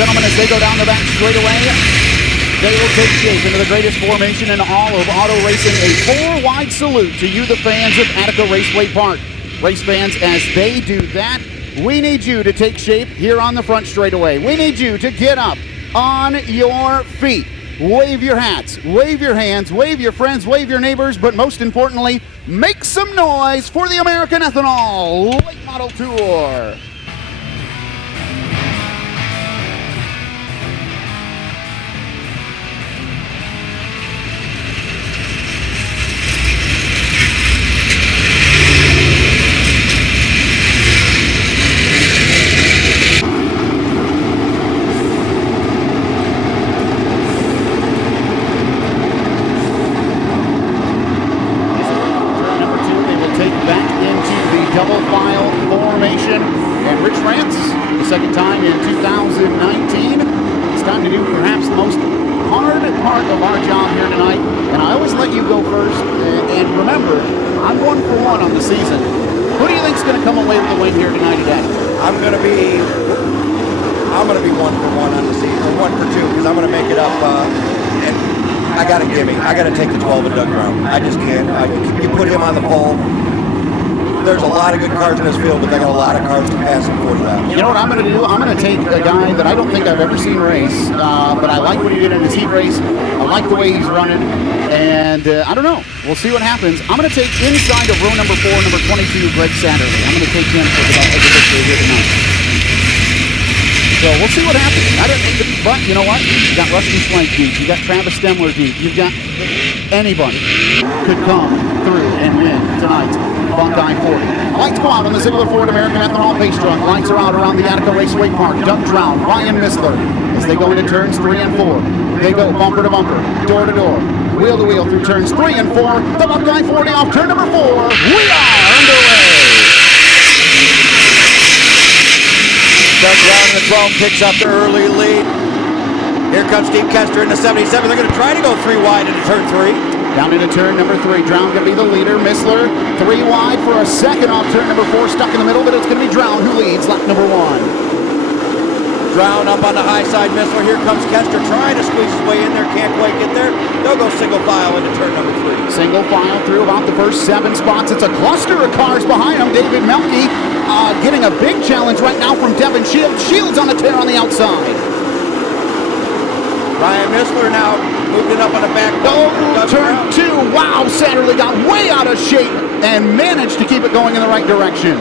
gentlemen, as they go down the back straightaway, they will take shape into the greatest formation in all of auto racing. A four-wide salute to you, the fans of Attica Raceway Park. Race fans, as they do that, we need you to take shape here on the front straightaway. We need you to get up on your feet. Wave your hats, wave your hands, wave your friends, wave your neighbors, but most importantly, make some noise for the American Ethanol Late Model Tour. Double file formation, and Rich France, the second time in 2019. It's time to do perhaps the most hard part of our job here tonight, and I always let you go first. And remember, I'm 1-for-1 on the season. Who do you think's going to come away with the win here tonight, Dad? I'm going to be 1-for-1 on the season, or 1-for-2, because I'm going to make it up. And I got to I got to take the 12 of Doug Brown. I just can't. You put him on the pole. There's a lot of good cars in this field, but they got a lot of cars to pass in 40 laps. You know what I'm going to do? I'm going to take a guy that I don't think I've ever seen race, but I like what he did in his heat race. I like the way he's running, and I don't know. We'll see what happens. I'm going to take inside of row number 4, number 22, Greg Satterley. I'm going to take him for the victory here tonight. So we'll see what happens. But you know what? You got Rusty Schlenk deep. You got Travis Stemler deep. You've got anybody could come through and win tonight. Buckeye 40. Lights go out on the Ziegler Ford American Ethanol base truck. Lights are out around the Attica Raceway Park. Doug Drown, Ryan Missler, as they go into turns 3 and 4. They go bumper to bumper, door to door, wheel to wheel through turns 3 and 4. The Buckeye 40 off turn number 4. We are underway. Doug Brown in the 12 picks up the early lead. Here comes Steve Kester in the 77. They're going to try to go 3 wide into turn 3. Down into turn number 3. Drown going to be the leader. Missler 3 wide for a second off turn number 4. Stuck in the middle, but it's going to be Drown who leads lap number 1. Drown up on the high side. Missler. Here comes Kester trying to squeeze his way in there. Can't quite get there. They'll go single file into turn number 3. Single file through about the first 7 spots. It's a cluster of cars behind him. David Melke getting a big challenge right now from Devin Shields. Shields on a tear on the outside. Ryan Missler now moving up on the back. Turn 2. Wow, Satterley got way out of shape and managed to keep it going in the right direction.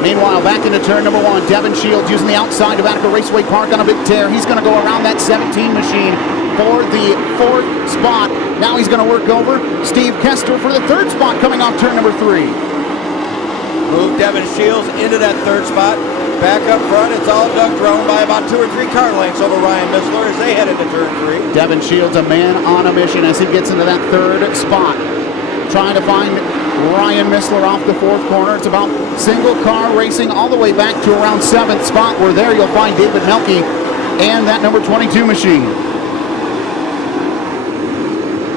Meanwhile, back into turn number 1, Devin Shields using the outside of Attica Raceway Park on a big tear. He's going to go around that 17 machine for the 4th spot. Now he's going to work over Steve Kester for the 3rd spot coming off turn number 3. Move Devin Shields into that 3rd spot. Back up front, it's all Doug Drone by about 2 or 3 car lengths over Ryan Missler as they head into turn 3. Devin Shields, a man on a mission as he gets into that 3rd spot. Trying to find Ryan Missler off the 4th corner. It's about single car racing all the way back to around 7th spot, where there you'll find David Melke and that number 22 machine.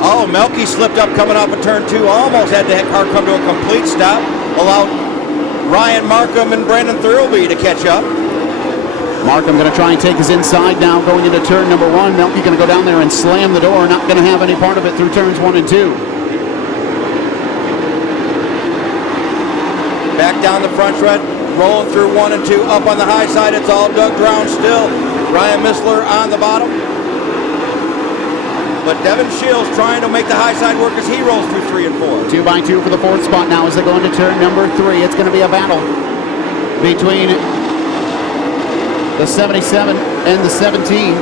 Oh, Melke slipped up coming off of turn 2. Almost had that car come to a complete stop. Allowed Ryan Markham and Brandon Thurlby to catch up. Markham going to try and take his inside now going into turn number 1. Melke going to go down there and slam the door. Not going to have any part of it through turns 1 and 2. Back down the front stretch, rolling through 1 and 2. Up on the high side, it's all Doug Drown still. Ryan Missler on the bottom. But Devin Shields trying to make the high side work as he rolls through 3 and 4. 2 by 2 for the 4th spot now as they go into turn number 3. It's going to be a battle between the 77 and the 17.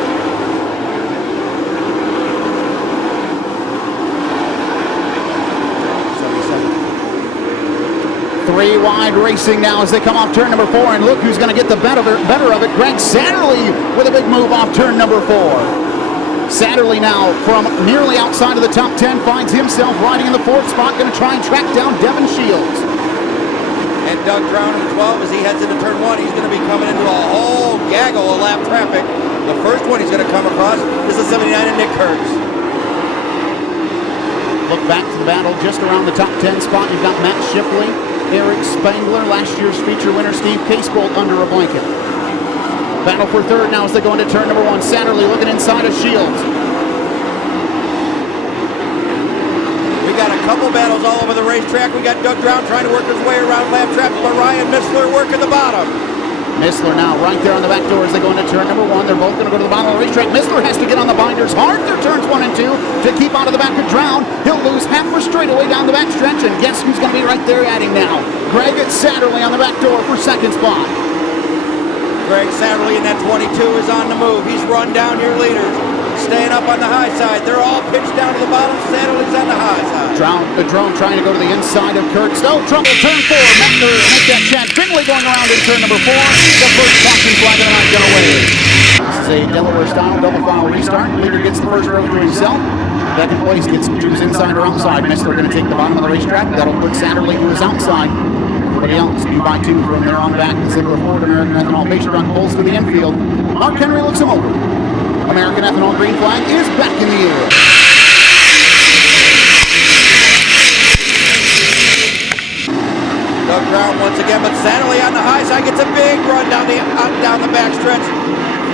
Three wide racing now as they come off turn number 4, and look who's going to get the better of it. Greg Satterley with a big move off turn number 4. Satterley now from nearly outside of the top 10 finds himself riding in the 4th spot, going to try and track down Devin Shields. And Doug Drown in 12 as he heads into turn 1. He's going to be coming into a whole gaggle of lap traffic. The first one he's going to come across is the 79 and Nick Kurtz. Look back to the battle just around the top 10 spot. You've got Matt Shipley Eric Spangler, last year's feature winner Steve Casebolt under a blanket. Battle for third now as they go into turn number 1. Satterley looking inside of Shields. We got a couple battles all over the racetrack. We got Doug Brown trying to work his way around lap traffic, but Ryan Missler working the bottom. Missler now right there on the back door as they go into turn number 1. They're both going to go to the bottom of the racetrack. Missler has to get on the binders hard through turns 1 and 2 to keep out of the back of Drown. He'll lose half a straightaway down the back stretch, and guess who's going to be right there at him now? Greg Satterley on the back door for second spot. Greg Satterley in that 22 is on the move. He's run down your leaders. Staying up on the high side. They're all pitched down to the bottom. Satterley's on the high side. The drone trying to go to the inside of Kurt. Oh, trouble. Turn 4. Metzler make that check. Finley going around in turn number 4. The first caution flag and not going to wave. This is a Delaware-style double file restart. Leader gets the first row to himself. Second place gets to choose inside or outside. Metzler going to take the bottom of the racetrack. That'll put Satterley to his outside. Everybody else, 2 by 2 from there on back. Consider the Ford American Ethanol base truck pulls to the infield. Mark Henry looks him over. American Ethanol green flag is back in the air. Doug Brown once again, but Satterley on the high side gets a big run down the back stretch.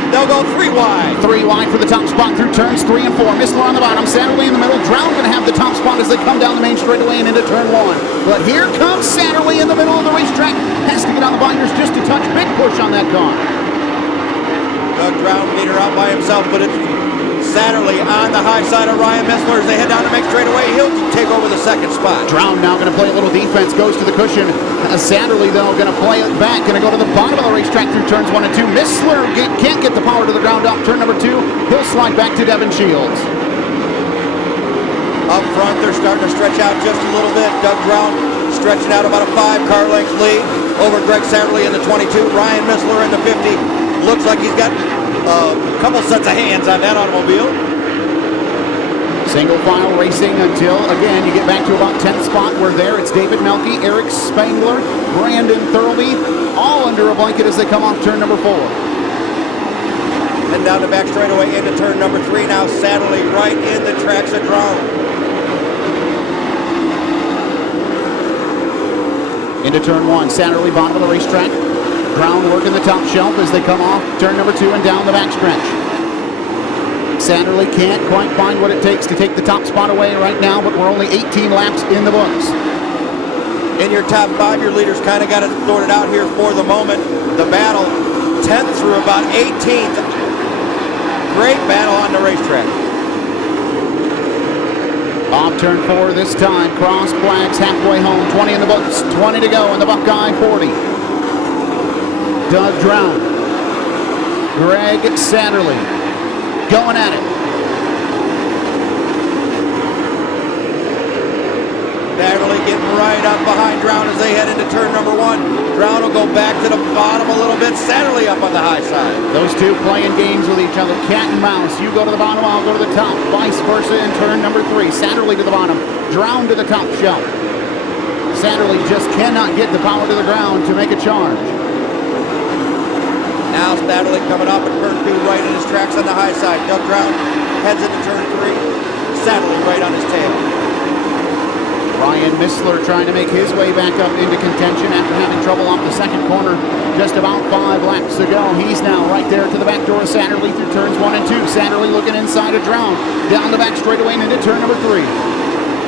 They'll go 3 wide. 3 wide for the top spot through turns 3 and 4. Missler on the bottom, Satterley in the middle. Drown going to have the top spot as they come down the main straightaway and into turn 1. But here comes Satterley in the middle of the racetrack. Has to get on the binders just to touch. Big push on that car. Doug Brown leader out by himself, but it's Satterley on the high side of Ryan Missler as they head down to make straightaway. He'll take over the second spot. Drown now going to play a little defense, goes to the cushion. Satterley, though, going to play it back, going to go to the bottom of the racetrack through turns 1 and 2. Missler can't get the power to the ground off turn number 2. He'll slide back to Devin Shields. Up front, they're starting to stretch out just a little bit. Doug Brown stretching out about a 5-car length lead over Greg Satterley in the 22. Ryan Missler in the 50. Looks like he's got a couple sets of hands on that automobile. Single file racing until, again, you get back to about 10th spot. We're there. It's David Melke, Eric Spangler, Brandon Thurlby, all under a blanket as they come off turn number 4. And down the back straightaway into turn number 3. Now Satterley right in the tracks of Drown. Into turn 1, Satterley bottom of the racetrack. Drown working the top shelf as they come off turn number 2 and down the back stretch. Satterley can't quite find what it takes to take the top spot away right now, but we're only 18 laps in the books. In your top 5, your leaders kind of got it sorted out here for the moment. The battle, 10th through about 18th. Great battle on the racetrack. Off turn 4 this time. Cross flags halfway home. 20 in the books. 20 to go in the Buckeye 40. Doug Drown. Greg Satterley going at it. Satterley getting right up behind Drown as they head into turn number 1. Drown will go back to the bottom a little bit. Satterley up on the high side. Those two playing games with each other. Cat and mouse. You go to the bottom, I'll go to the top. Vice versa in turn number 3. Satterley to the bottom. Drown to the top shelf. Satterley just cannot get the power to the ground to make a charge. Now Satterley coming off at turn 2 right in his tracks on the high side. Doug Drown heads into turn 3. Satterley right on his tail. Ryan Missler trying to make his way back up into contention after having trouble off the second corner just about 5 laps ago. He's now right there to the back door of Satterley through turns 1 and 2. Satterley looking inside of Drown. Down the back straightaway and into turn number 3.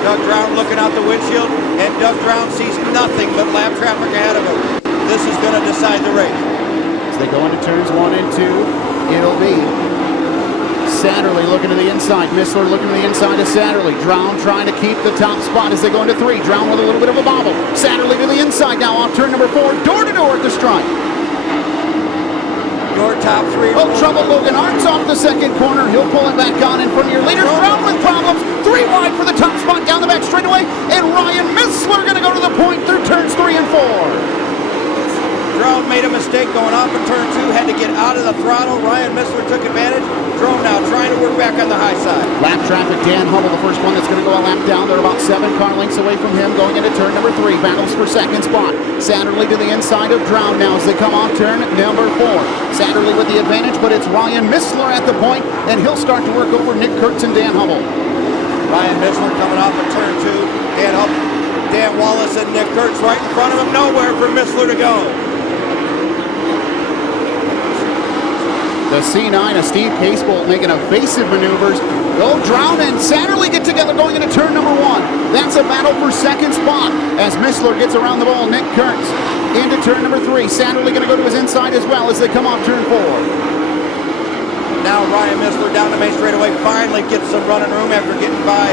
Doug Drown looking out the windshield, and Doug Drown sees nothing but lap traffic ahead of him. This is going to decide the race. As they go into turns 1 and 2, it'll be Satterley looking to the inside. Missler looking to the inside of Satterley. Drown trying to keep the top spot as they go into 3. Drown with a little bit of a bobble. Satterley to the inside now off turn number 4. Door to door at the stripe. Your top 3. Oh, trouble. Logan Art's off the second corner. He'll pull it back on in front of your leader. Drown with problems. 3 wide for the top spot down the back straightaway. And Ryan Missler going to go to the point through turns 3 and 4. Drown made a mistake going off in turn 2, had to get out of the throttle. Ryan Missler took advantage. Drone now trying to work back on the high side. Lap traffic, Dan Hummel, the first one that's going to go a lap down. They're about 7 car lengths away from him going into turn number 3. Battles for second spot. Satterley to the inside of Drown now as they come off turn number 4. Satterley with the advantage, but it's Ryan Missler at the point, and he'll start to work over Nick Kurtz and Dan Hummel. Ryan Missler coming off of turn 2. Dan Wallace Wallace and Nick Kurtz right in front of him. Nowhere for Missler to go. The C9 of Steve Casebolt making evasive maneuvers. Drown and Satterley get together going into turn number 1. That's a battle for second spot as Missler gets around the ball. Nick Kurtz into turn number 3. Satterley going to go to his inside as well as they come off turn 4. Now Ryan Missler down the main straightaway finally gets some running room after getting by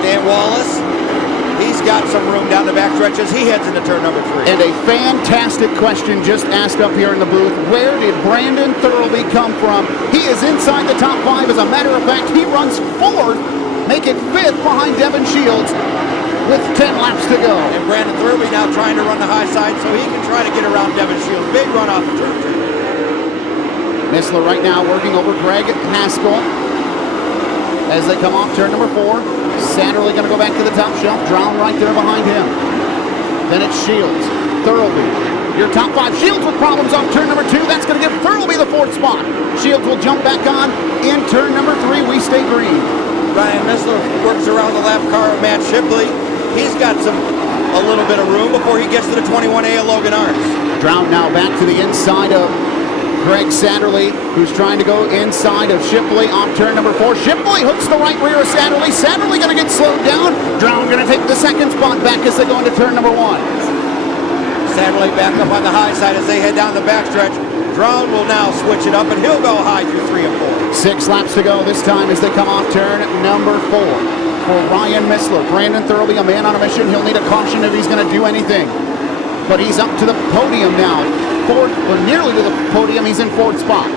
Dan Wallace. He's got some room down the back stretch as he heads into turn number 3. And a fantastic question just asked up here in the booth. Where did Brandon Thurlby come from? He is inside the top 5. As a matter of fact, he runs 4th, make it 5th behind Devin Shields with 10 laps to go. And Brandon Thurlby now trying to run the high side so he can try to get around Devin Shields. Big run off of turn 2. Missler right now working over Greg Haskell as they come off turn number 4. Satterley going to go back to the top shelf. Drown right there behind him. Then it's Shields. Thurlby. Your top 5. Shields with problems off turn number 2. That's going to give Thurlby the 4th spot. Shields will jump back on in turn number 3. We stay green. Ryan Missler works around the lap car of Matt Shipley. He's got a little bit of room before he gets to the 21A of Logan Arns. Drown now back to the inside of Greg Satterley, who's trying to go inside of Shipley off turn number 4. Shipley hooks the right rear of Satterley. Satterley going to get slowed down. Drown going to take the second spot back as they go into turn number 1. Satterley back up on the high side as they head down the backstretch. Drown will now switch it up and he'll go high through 3 and 4. 6 laps to go this time as they come off turn number 4. For Ryan Missler, Brandon Thurlby, a man on a mission. He'll need a caution if he's going to do anything. But he's up to the podium now. 4th, or nearly to the podium. He's in 4th spot.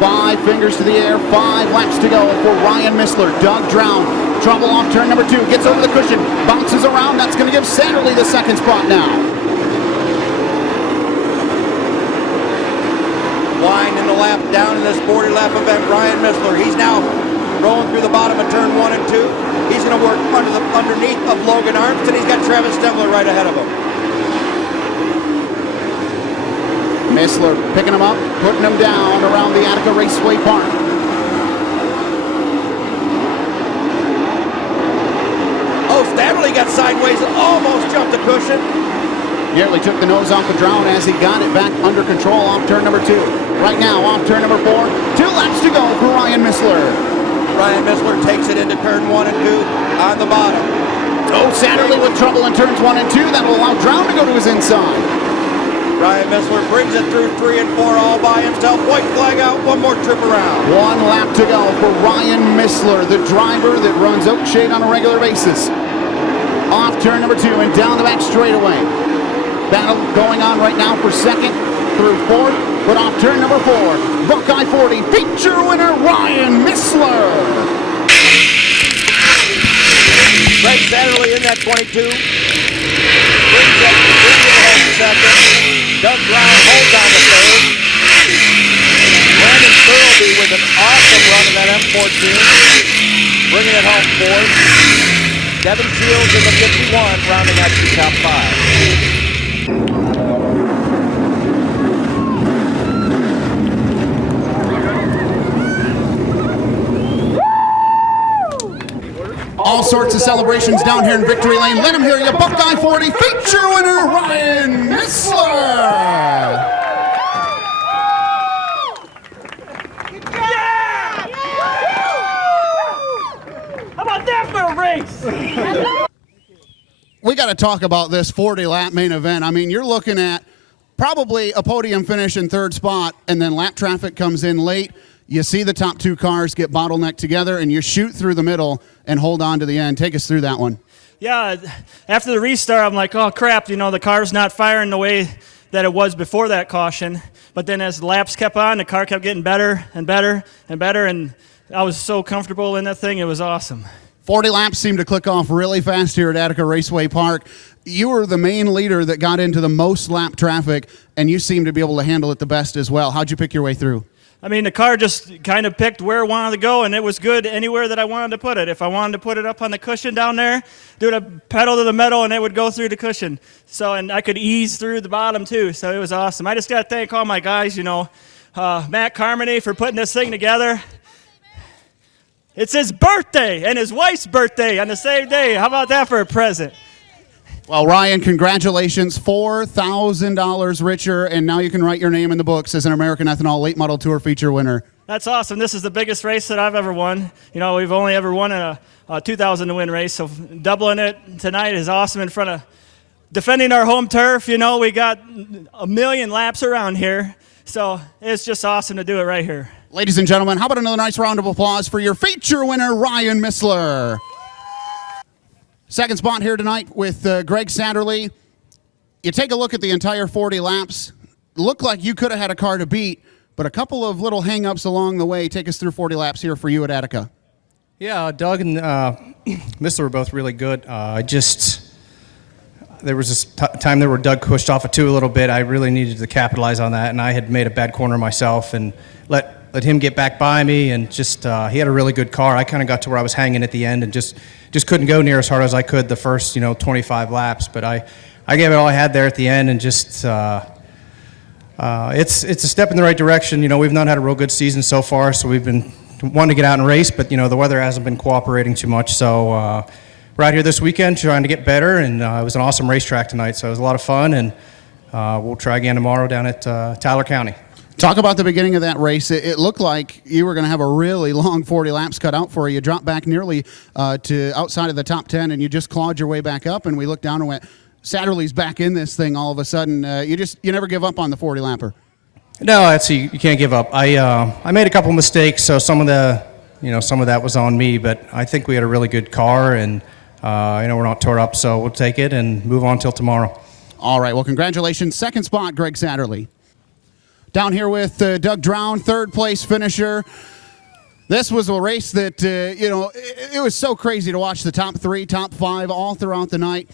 Five fingers to the air. 5 laps to go for Ryan Missler. Doug Drown. Trouble off turn number 2. Gets over the cushion. Bounces around. That's going to give Satterley the 2nd spot now. Winding the lap down in this 40 lap event. Ryan Missler. He's now rolling through the bottom of turn 1 and 2. He's going to work underneath of Logan Arms, and he's got Travis Stemler right ahead of him. Missler picking him up, putting him down around the Attica Raceway Park. Oh, Stemler got sideways and almost jumped the cushion. Nearly took the nose off the Drown as he got it back under control off turn number 2. Right now, off turn number 4. 2 laps to go for Ryan Missler. Ryan Missler takes it into turn 1 and 2 on the bottom. Oh, Satterley with trouble in turns 1 and 2. That will allow Drown to go to his inside. Ryan Missler brings it through 3 and 4 all by himself. White flag out, 1 more trip around. 1 lap to go for Ryan Missler, the driver that runs Oakshade on a regular basis. Off turn number 2 and down the back straightaway. Battle going on right now for 2nd through 4th, but off turn number 4, Buckeye 40 feature winner Ryan Missler. Greg Satterley in that 22. Brings up the 2nd. Doug Brown holds on to 3rd. Brandon Thurlby with an awesome run in that M14. Bringing it home 4th. Devin Shields in the 51, rounding out the top 5. All sorts of celebrations down here in Victory Lane. Let them hear you. Buckeye 40 feature winner Ryan Missler. Yeah! How about that for a race? We got to talk about this 40-lap main event. I mean, you're looking at probably a podium finish in 3rd spot, and then lap traffic comes in late. You see the top 2 cars get bottlenecked together, and you shoot through the middle and hold on to the end. Take us through that one. Yeah, after the restart, I'm like, oh, crap, the car's not firing the way that it was before that caution. But then as the laps kept on, the car kept getting better and better and better, and I was so comfortable in that thing. It was awesome. 40 laps seemed to click off really fast here at Attica Raceway Park. You were the main leader that got into the most lap traffic, and you seemed to be able to handle it the best as well. How'd you pick your way through? I mean, the car just kind of picked where it wanted to go, and it was good anywhere that I wanted to put it. If I wanted to put it up on the cushion down there, do the pedal to the metal, and it would go through the cushion. So, and I could ease through the bottom, too. So it was awesome. I just got to thank all my guys, Matt Carmody for putting this thing together. It's his birthday and his wife's birthday on the same day. How about that for a present? Well, Ryan, congratulations. $4,000 richer, and now you can write your name in the books as an American Ethanol Late Model Tour feature winner. That's awesome. This is the biggest race that I've ever won. You know, we've only ever won a 2,000 to win race, so doubling it tonight is awesome in front of defending our home turf. You know, we got a million laps around here, so it's just awesome to do it right here. Ladies and gentlemen, how about another nice round of applause for your feature winner, Ryan Missler. Second spot here tonight with Greg Satterley. You take a look at the entire 40 laps. Looked like you could have had a car to beat, but a couple of little hang-ups along the way. Take us through 40 laps here for you at Attica. Yeah, Doug and Missler were both really good. There was this time there where Doug pushed off of 2 a little bit. I really needed to capitalize on that, and I had made a bad corner myself and let him get back by me, and just he had a really good car. I kind of got to where I was hanging at the end and just couldn't go near as hard as I could the first 25 laps. But I gave it all I had there at the end, and just it's a step in the right direction. We've not had a real good season so far, so we've been wanting to get out and race, but the weather hasn't been cooperating too much. So we're out here this weekend trying to get better, and it was an awesome racetrack tonight, so it was a lot of fun, and we'll try again tomorrow down at Tyler County. Talk about the beginning of that race. It looked like you were going to have a really long 40 laps cut out for you. You dropped back nearly to outside of the top 10, and you just clawed your way back up, and we looked down and went, Satterley's back in this thing all of a sudden. You never give up on the 40 lapper. No, you can't give up. I made a couple mistakes, so some of that was on me, but I think we had a really good car, and we're not tore up, so we'll take it and move on till tomorrow. All right, well, congratulations. Second spot, Greg Satterley. Down here with Doug Drown, third place finisher. This was a race that, it was so crazy to watch the top 3, top 5 all throughout the night.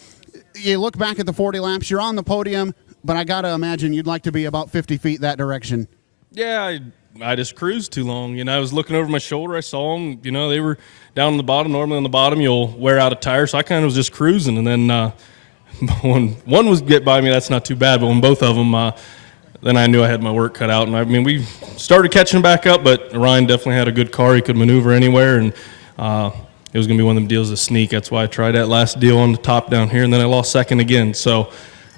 You look back at the 40 laps, you're on the podium, but I got to imagine you'd like to be about 50 feet that direction. Yeah, I just cruised too long. I was looking over my shoulder. I saw them. They were down on the bottom. Normally on the bottom, you'll wear out a tire. So I kind of was just cruising. And then when one was get by me, that's not too bad. But when both of them, then I knew I had my work cut out. And we started catching back up, but Ryan definitely had a good car. He could maneuver anywhere, and it was going to be one of them deals to sneak. That's why I tried that last deal on the top down here, and then I lost second again. So,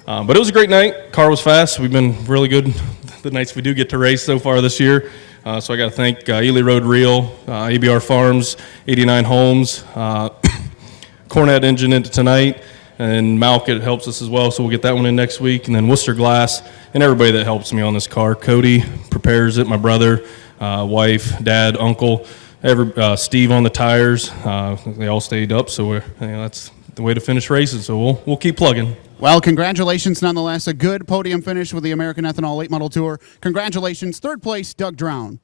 but it was a great night. Car was fast. We've been really good the nights we do get to race so far this year. So I got to thank Ely Road Reel, ABR Farms, 89 Homes, Cornet Engine into tonight, and Malkit helps us as well. So we'll get that one in next week, and then Worcester Glass. And everybody that helps me on this car. Cody prepares it, my brother, wife, dad, uncle, Steve on the tires. They all stayed up, so that's the way to finish races. So we'll keep plugging. Well, congratulations nonetheless. A good podium finish with the American Ethanol Late Model Tour. Congratulations. Third place, Doug Drown.